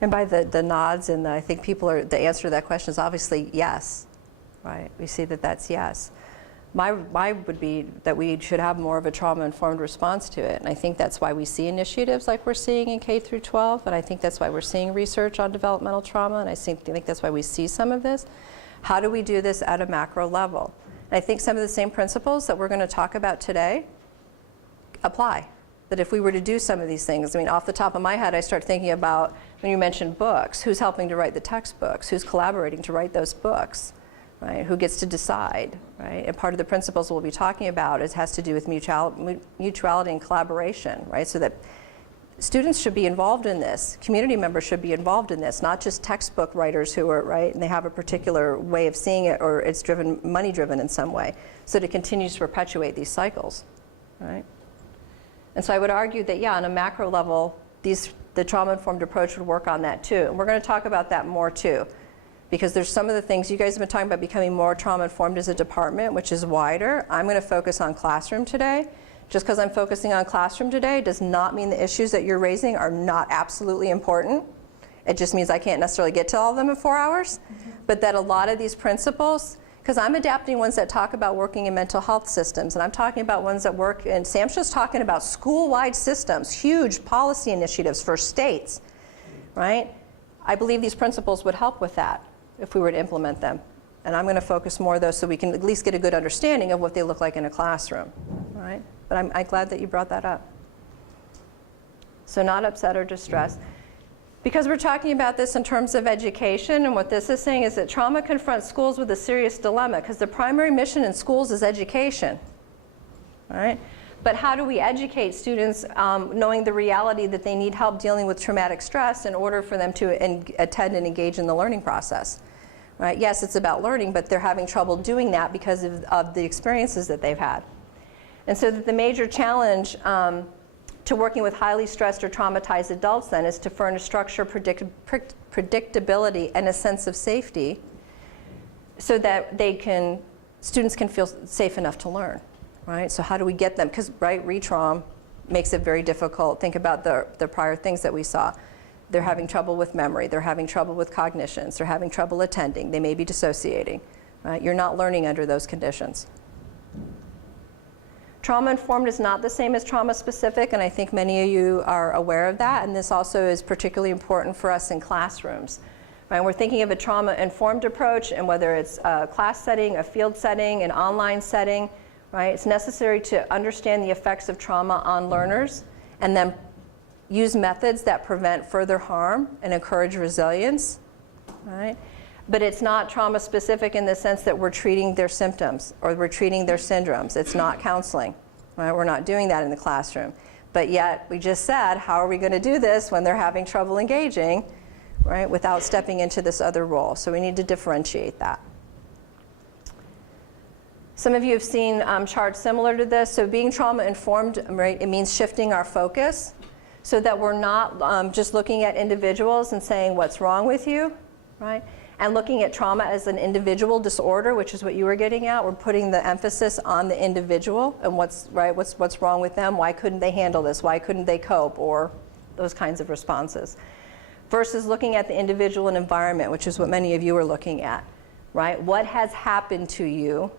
And by the nods and I think people are, the answer to that question is obviously yes, right? We see that that's yes. My would be that we should have more of a trauma-informed response to it. And I think that's why we see initiatives like we're seeing in K through 12. And I think that's why we're seeing research on developmental trauma. And I think that's why we see some of this. How do we do this at a macro level? And I think some of the same principles that we're going to talk about today apply. That if we were to do some of these things, I mean, off the top of my head, I start thinking about, when you mentioned books, who's helping to write the textbooks? Who's collaborating to write those books? Right? Who gets to decide, right? And part of the principles we'll be talking about has to do with mutuality and collaboration, right? So that students should be involved in this, community members should be involved in this, not just textbook writers who are, right, and they have a particular way of seeing it or it's driven, money driven in some way. So it continues to perpetuate these cycles, right? And so I would argue that, yeah, on a macro level, the trauma-informed approach would work on that too. And we're going to talk about that more too. Because there's some of the things you guys have been talking about becoming more trauma-informed as a department, which is wider. I'm going to focus on classroom today. Just because I'm focusing on classroom today does not mean the issues that you're raising are not absolutely important. It just means I can't necessarily get to all of them in 4 hours. But that a lot of these principles, because I'm adapting ones that talk about working in mental health systems, and I'm talking about ones that work, and Sam's just talking about school-wide systems, huge policy initiatives for states, right? I believe these principles would help with that if we were to implement them. And I'm going to focus more, though, so we can at least get a good understanding of what they look like in a classroom, right? But I'm glad that you brought that up. So not upset or distressed. Because we're talking about this in terms of education, and what this is saying is that trauma confronts schools with a serious dilemma, because the primary mission in schools is education, all right? But how do we educate students knowing the reality that they need help dealing with traumatic stress in order for them to attend and engage in the learning process? Right? Yes, it's about learning, but they're having trouble doing that because of the experiences that they've had. And so that the major challenge to working with highly stressed or traumatized adults then is to furnish structure, predictability, and a sense of safety so that students can feel safe enough to learn. Right? So how do we get them? Because, right, retraum makes it very difficult. Think about the prior things that we saw. They're having trouble with memory. They're having trouble with cognitions. They're having trouble attending. They may be dissociating. Right? You're not learning under those conditions. Trauma-informed is not the same as trauma-specific, and I think many of you are aware of that, and this also is particularly important for us in classrooms. Right? We're thinking of a trauma-informed approach, and whether it's a class setting, a field setting, an online setting, right? It's necessary to understand the effects of trauma on learners and then use methods that prevent further harm and encourage resilience, right? But it's not trauma specific in the sense that we're treating their symptoms or we're treating their syndromes. It's not counseling. Right? We're not doing that in the classroom. But yet, we just said, how are we going to do this when they're having trouble engaging, right, without stepping into this other role? So we need to differentiate that. Some of you have seen charts similar to this. So being trauma informed, right, it means shifting our focus so that we're not just looking at individuals and saying what's wrong with you, right? And looking at trauma as an individual disorder, which is what you were getting at. We're putting the emphasis on the individual and what's wrong with them. Why couldn't they handle this? Why couldn't they cope? Or those kinds of responses. Versus looking at the individual and environment, which is what many of you are looking at, right? What has happened to you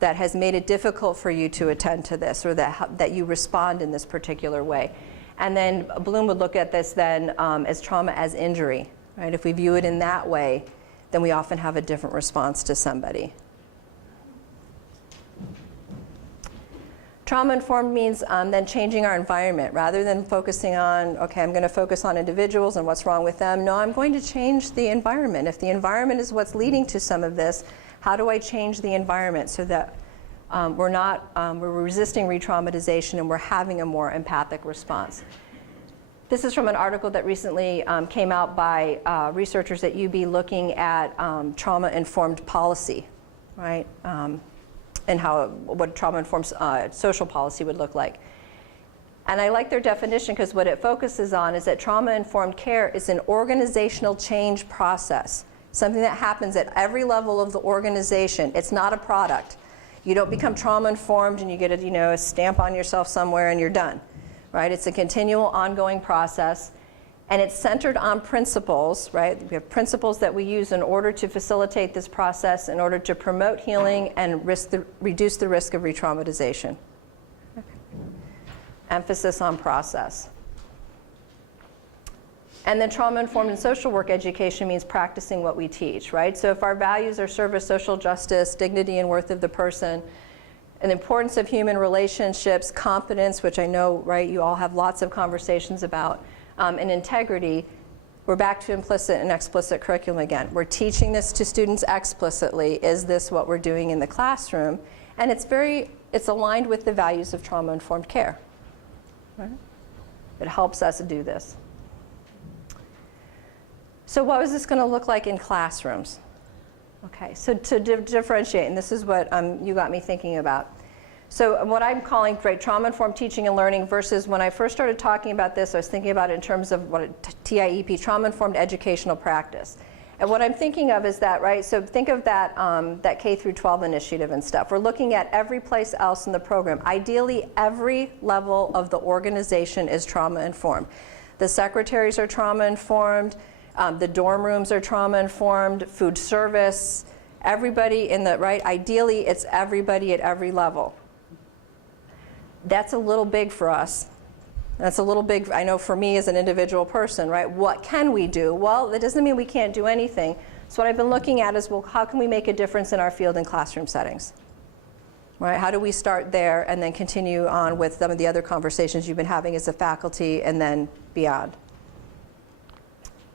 that has made it difficult for you to attend to this, or that you respond in this particular way? And then Bloom would look at this then as trauma as injury. Right? If we view it in that way, then we often have a different response to somebody. Trauma-informed means then changing our environment. Rather than focusing on, okay, I'm going to focus on individuals and what's wrong with them. No, I'm going to change the environment. If the environment is what's leading to some of this, how do I change the environment so that we're resisting re-traumatization and we're having a more empathic response? This is from an article that recently came out by researchers at UB looking at trauma-informed policy, right? And what trauma-informed social policy would look like. And I like their definition because what it focuses on is that trauma-informed care is an organizational change process, something that happens at every level of the organization. It's not a product. You don't become trauma-informed and you get a stamp on yourself somewhere and you're done. Right? It's a continual, ongoing process, and it's centered on principles, right? We have principles that we use in order to facilitate this process, in order to promote healing and reduce the risk of re-traumatization. Okay. Emphasis on process. And then trauma-informed and social work education means practicing what we teach, right? So if our values are service, social justice, dignity and worth of the person, and the importance of human relationships, competence, which I know, right, you all have lots of conversations about, and integrity, we're back to implicit and explicit curriculum again. We're teaching this to students explicitly. Is this what we're doing in the classroom? And it's aligned with the values of trauma-informed care. Right? It helps us do this. So what was this going to look like in classrooms? Okay, so to differentiate, and this is what you got me thinking about. So what I'm calling trauma-informed teaching and learning versus when I first started talking about this, I was thinking about it in terms of TIEP, trauma-informed educational practice. And what I'm thinking of is that, right, so think of that, that K through 12 initiative and stuff. We're looking at every place else in the program. Ideally, every level of the organization is trauma-informed. The secretaries are trauma-informed. The dorm rooms are trauma-informed, food service, everybody in the, right? Ideally, it's everybody at every level. That's a little big for us. That's a little big, I know, for me as an individual person, right? What can we do? Well, that doesn't mean we can't do anything. So what I've been looking at is, well, how can we make a difference in our field and classroom settings? Right? How do we start there and then continue on with some of the other conversations you've been having as a faculty and then beyond?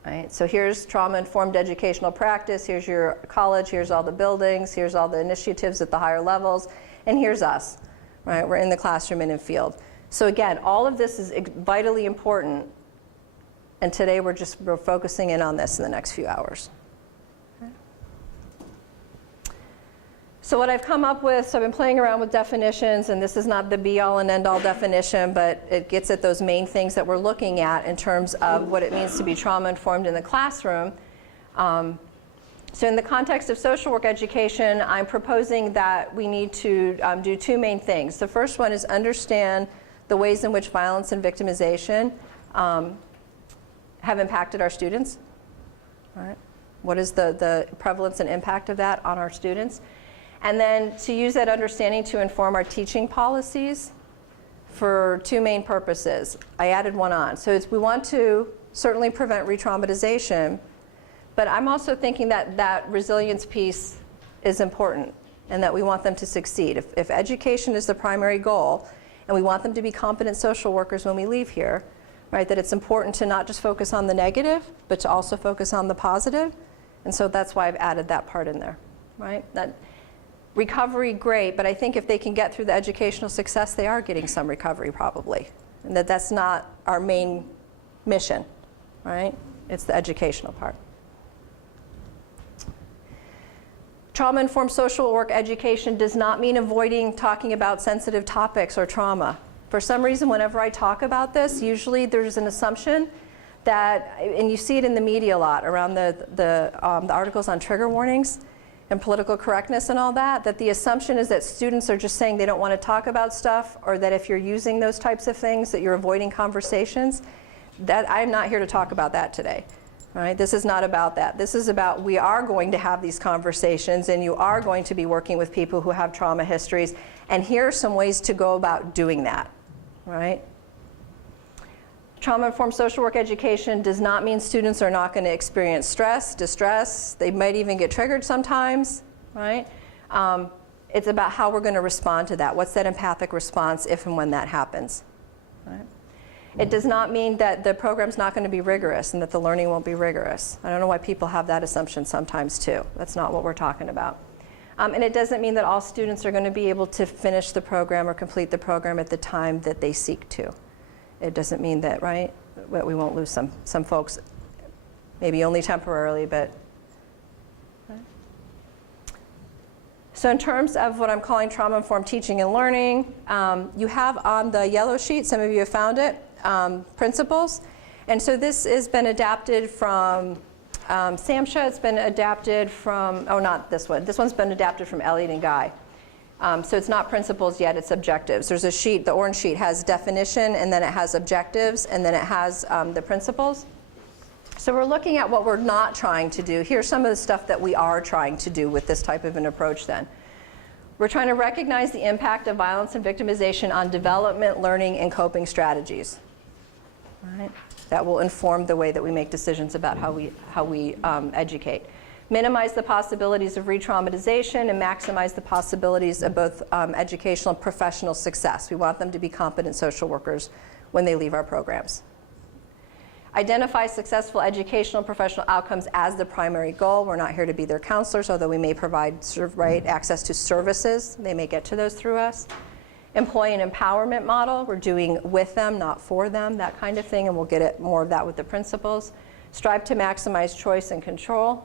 Right, so here's trauma-informed educational practice, here's your college, here's all the buildings, here's all the initiatives at the higher levels, and here's us. Right? We're in the classroom and in field. So again, all of this is vitally important, and today we're focusing in on this in the next few hours. So what I've come up with, so I've been playing around with definitions, and this is not the be-all and end-all definition, but it gets at those main things that we're looking at in terms of what it means to be trauma-informed in the classroom. So in the context of social work education, I'm proposing that we need to do two main things. The first one is understand the ways in which violence and victimization have impacted our students. All right. What is the prevalence and impact of that on our students? And then to use that understanding to inform our teaching policies for two main purposes. I added one on. So we want to certainly prevent re-traumatization, but I'm also thinking that that resilience piece is important and that we want them to succeed. If education is the primary goal and we want them to be competent social workers when we leave here, right, that it's important to not just focus on the negative, but to also focus on the positive And so that's why I've added that part in there, right? That recovery, great, but I think if they can get through the educational success, they are getting some recovery probably. And that's not our main mission, right? It's the educational part. Trauma-informed social work education does not mean avoiding talking about sensitive topics or trauma. For some reason, whenever I talk about this, usually there's an assumption that, and you see it in the media a lot around the articles on trigger warnings and political correctness and all that, that the assumption is that students are just saying they don't want to talk about stuff, or that if you're using those types of things, that you're avoiding conversations. That I'm not here to talk about that today. Right? This is not about that. This is about we are going to have these conversations, and you are going to be working with people who have trauma histories, and here are some ways to go about doing that. Right? Trauma-informed social work education does not mean students are not going to experience stress, distress. They might even get triggered sometimes. Right? It's about how we're going to respond to that. What's that empathic response if and when that happens? Right? It does not mean that the program's not going to be rigorous and that the learning won't be rigorous. I don't know why people have that assumption sometimes too. That's not what we're talking about. And it doesn't mean that all students are going to be able to finish the program or complete the program at the time that they seek to. It doesn't mean that, right, that we won't lose some folks, maybe only temporarily, but. Right. So in terms of what I'm calling trauma-informed teaching and learning, you have on the yellow sheet, some of you have found it, principles. And so this has been adapted from SAMHSA. It's been adapted from, oh, not this one. This one's been adapted from Elliott and Guy. So it's not principles yet, it's objectives. There's a sheet, the orange sheet has definition, and then it has objectives, and then it has the principles. So we're looking at what we're not trying to do. Here's some of the stuff that we are trying to do with this type of an approach then. We're trying to recognize the impact of violence and victimization on development, learning, and coping strategies. Right? That will inform the way that we make decisions about how we educate. Minimize the possibilities of re-traumatization and maximize the possibilities of both educational and professional success. We want them to be competent social workers when they leave our programs. Identify successful educational and professional outcomes as the primary goal. We're not here to be their counselors, although we may provide access to services. They may get to those through us. Employ an empowerment model. We're doing with them, not for them, that kind of thing, and we'll get at more of that with the principles. Strive to maximize choice and control.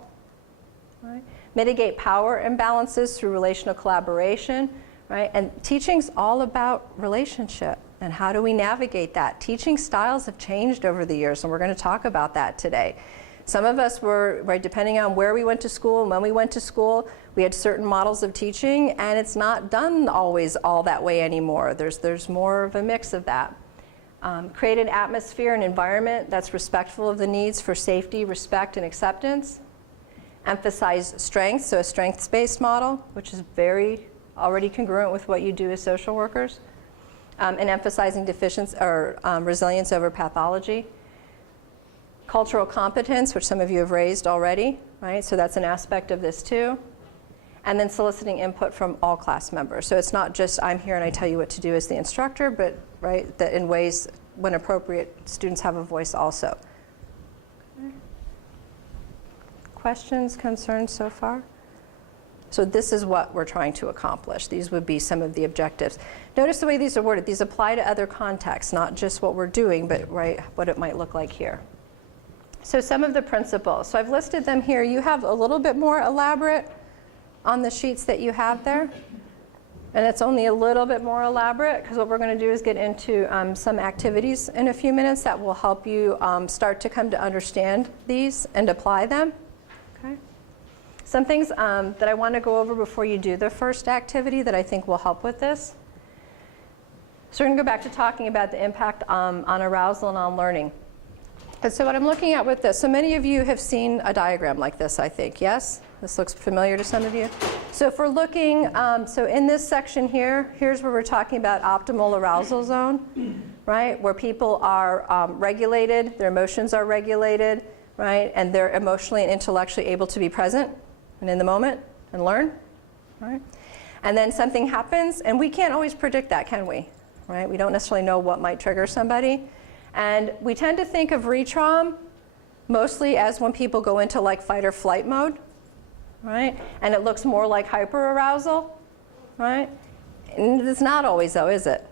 Right? Mitigate power imbalances through relational collaboration. Right? And teaching's all about relationship. And how do we navigate that? Teaching styles have changed over the years, and we're going to talk about that today. Some of us were, right, depending on where we went to school and when we went to school, we had certain models of teaching, and it's not done always all that way anymore. There's more of a mix of that. Create an atmosphere and environment that's respectful of the needs for safety, respect, and acceptance. Emphasize strengths, so a strengths-based model, which is very already congruent with what you do as social workers. And emphasizing resilience over pathology. Cultural competence, which some of you have raised already, right? So that's an aspect of this too. And then soliciting input from all class members. So it's not just I'm here and I tell you what to do as the instructor, but right, that in ways when appropriate, students have a voice also. Okay. Questions, concerns so far? So this is what we're trying to accomplish. These would be some of the objectives. Notice the way these are worded. These apply to other contexts, not just what we're doing, but right, what it might look like here. So some of the principles. So I've listed them here. You have a little bit more elaborate on the sheets that you have there. And it's only a little bit more elaborate because what we're going to do is get into some activities in a few minutes that will help you start to come to understand these and apply them. Okay. Some things that I want to go over before you do the first activity that I think will help with this. So we're going to go back to talking about the impact on arousal and on learning. And so what I'm looking at with this, so many of you have seen a diagram like this, I think, yes? This looks familiar to some of you. So if we're looking, so in this section here, here's where we're talking about optimal arousal zone, right? Where people are regulated, their emotions are regulated, right? And they're emotionally and intellectually able to be present and in the moment and learn, right? And then something happens, and we can't always predict that, can we? Right? We don't necessarily know what might trigger somebody. And we tend to think of retraum mostly as when people go into like fight or flight mode, right? And it looks more like hyperarousal, right? And it's not always though, is it?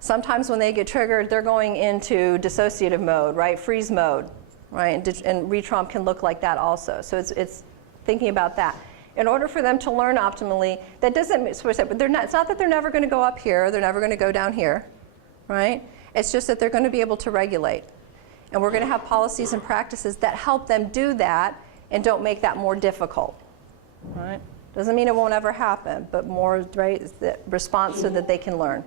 Sometimes when they get triggered, they're going into dissociative mode, right? Freeze mode, right? And retraum can look like that also. So it's thinking about that. In order for them to learn optimally, that doesn't, it's not that they're never going to go up here, they're never going to go down here, right? It's just that they're going to be able to regulate. And we're going to have policies and practices that help them do that and don't make that more difficult, right? Doesn't mean it won't ever happen, but more, right, is the response so that they can learn.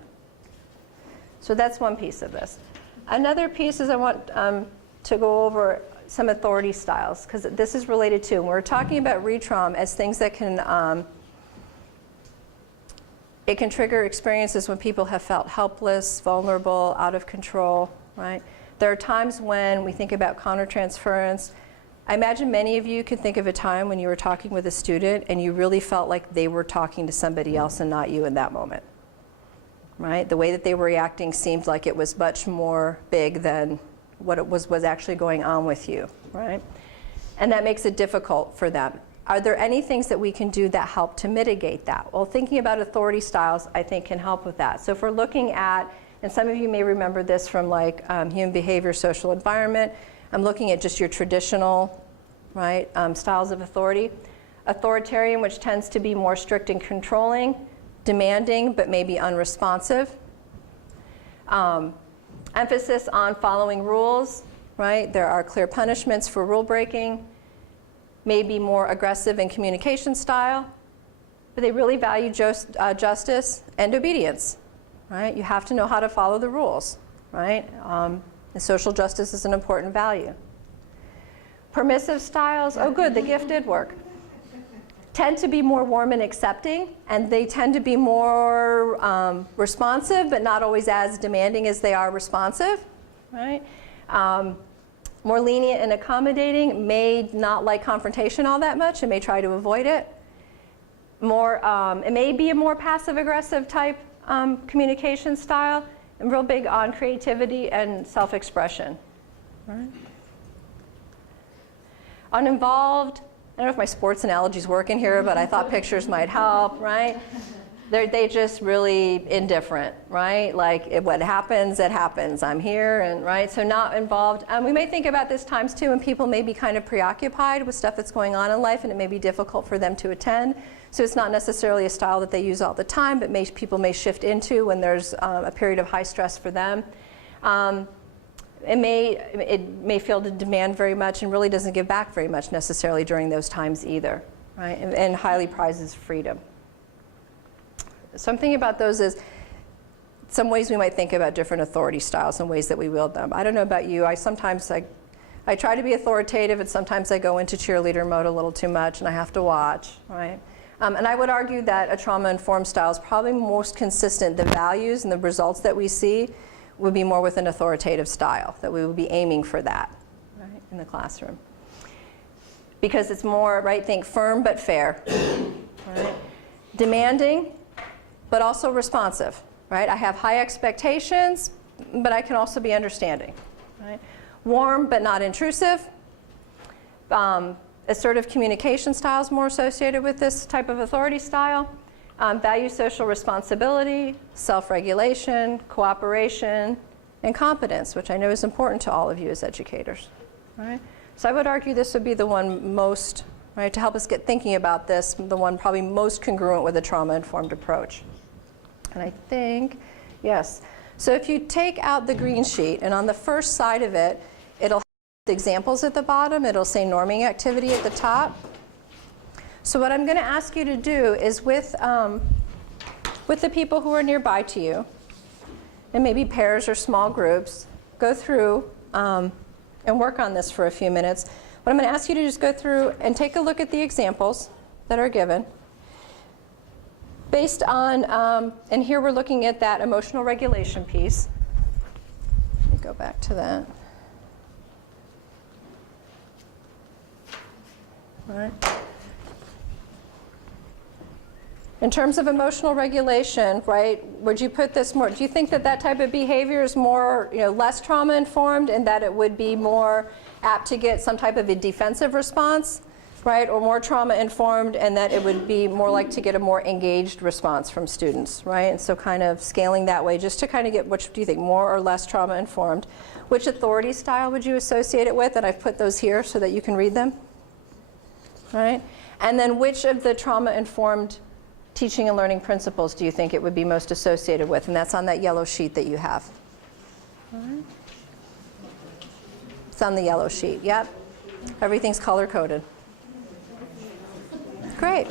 So that's one piece of this. Another piece is I want to go over some authority styles, because this is related to, we're talking about retraum as things that can, it can trigger experiences when people have felt helpless, vulnerable, out of control, right? There are times when we think about countertransference. I imagine many of you could think of a time when you were talking with a student and you really felt like they were talking to somebody else and not you in that moment, right? The way that they were reacting seemed like it was much more big than what it was actually going on with you, right? And that makes it difficult for them. Are there any things that we can do that help to mitigate that? Well, thinking about authority styles, I think, can help with that. So if we're looking at, and some of you may remember this from like human behavior, social environment, I'm looking at just your traditional, right, styles of authority. Authoritarian, which tends to be more strict and controlling, demanding, but maybe unresponsive. Emphasis on following rules, right? There are clear punishments for rule breaking, maybe more aggressive in communication style, but they really value justice and obedience, right? You have to know how to follow the rules, right? And social justice is an important value. Permissive styles, oh good, the gift did work. Tend to be more warm and accepting, and they tend to be more responsive, but not always as demanding as they are responsive, right? More lenient and accommodating, may not like confrontation all that much and may try to avoid it. It may be a more passive-aggressive type communication style, and real big on creativity and self-expression, right? Uninvolved. I don't know if my sports analogies work in here, but I thought pictures might help, right? They just really indifferent, right? Like what happens, it happens. I'm here, and right? So not involved. We may think about this times too when people may be kind of preoccupied with stuff that's going on in life, and it may be difficult for them to attend. So it's not necessarily a style that they use all the time, but people may shift into when there's a period of high stress for them. It may feel to demand very much and really doesn't give back very much necessarily during those times either, right? And highly prizes freedom. Something about those is some ways we might think about different authority styles and ways that we wield them. I don't know about you. I try to be authoritative, and sometimes I go into cheerleader mode a little too much, and I have to watch, right? And I would argue that a trauma-informed style is probably most consistent. The values and the results that we see would be more with an authoritative style, that we would be aiming for that, right, in the classroom. Because it's more, right, think firm but fair, right? Demanding, but also responsive, right? I have high expectations, but I can also be understanding, right? Warm but not intrusive. Assertive communication style is more associated with this type of authority style. Value social responsibility, self-regulation, cooperation, and competence, which I know is important to all of you as educators, right? So I would argue this would be the one most, right, to help us get thinking about this, the one probably most congruent with a trauma-informed approach. And I think, yes. So if you take out the green sheet, and on the first side of it, it'll have the examples at the bottom, it'll say norming activity at the top. So what I'm going to ask you to do is with the people who are nearby to you, and maybe pairs or small groups, go through and work on this for a few minutes. But I'm going to ask you to just go through and take a look at the examples that are given. Based on, and here we're looking at that emotional regulation piece. Let me go back to that. All right. In terms of emotional regulation, right, would you put this more, do you think that that type of behavior is more, less trauma-informed, and that it would be more apt to get some type of a defensive response, right, or more trauma-informed, and that it would be more like to get a more engaged response from students, right? And so kind of scaling that way just to kind of get, which do you think, more or less trauma-informed? Which authority style would you associate it with? And I've put those here so that you can read them, right? And then which of the trauma-informed teaching and learning principles do you think it would be most associated with? And that's on that yellow sheet that you have. All right. It's on the yellow sheet, yep. Everything's color-coded. Great.